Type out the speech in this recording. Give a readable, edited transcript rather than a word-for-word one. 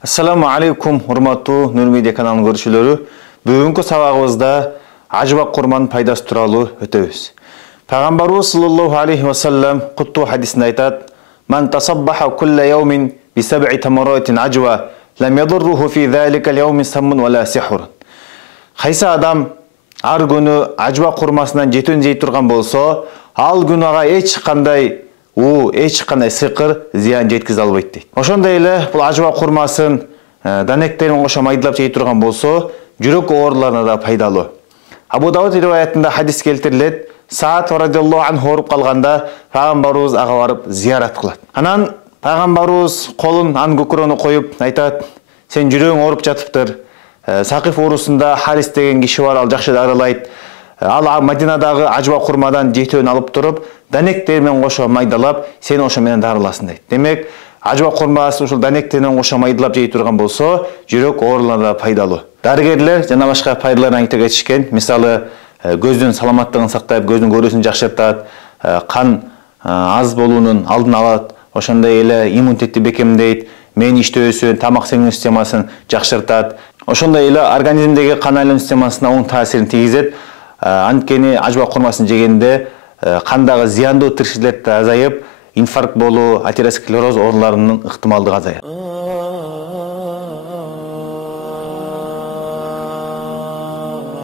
Assalamu alaikum, урматтуу Нур Медиа каналынын көрүүчүлөрү. Бүгүнкү сабагыбызда ажыбак курманын пайдасы тууралуу өтөбүз. Пайгамбарыбыз саллаллаху алейхи ва саллям куттуу хадисинде айтат: "Ман тасаббаха кулла яумин би саб'i тамаратин ажва, лам ядурруху фи залика al-yawmi саммун ва ла сихр." Кайсы адам ар күнү ажыбак курмасынан жетүүн жей турган болсо, ал күнү ага эч кандай сыкыр зыян жеткизе албайт дейт. Ошондой эле бул ажыбак курмасын данектерин кошо майдалап жей турган болсо, жүрөк ооруларына да пайдалуу. Абу Дауд риваятында хадис келтирилет: Саад радиаллаху анху ооруп калганда пайгамбарыбыз ага барып зиярат кылат. Анан пайгамбарыбыз колун анын көкүрөгүнө коюп айтат: "Сен жүрөгүң ооруп жатыптыр. Сакиф уурусунда Харис деген киши бар, ал жакшы дарылайт. Ал Мадинадагы ажыбак курмадан жетөөн алып туруп, данектер менен кошо майдалап, сен ошо менен дарыласын" дейт. Демек, ажыбак курмасы ушул данектер менен кошо майдалап жей турган болсо, жүрөк ооруларына да пайдалуу. Дарыгерлер жана башка пайдаларын айтып кетишкен. Мисалы, көздүн саламаттыгын сактап, көздүн көрүүсүн жакшыртат, кан аз болуунун алдын алат, ошондой эле иммунитетти бекемдейт, мээни иштөөсүн, тамак сеңүү системасын жакшыртат. Ошондой эле организмдеги кан айлануу системасына оң таасирин тийгизет. Анткени ажыбак курмасын жегенде кандагы зыяндуу тиршиклер азайып, инфаркт болуу, атеросклероз ооруларынын ыктымалдыгы азаят.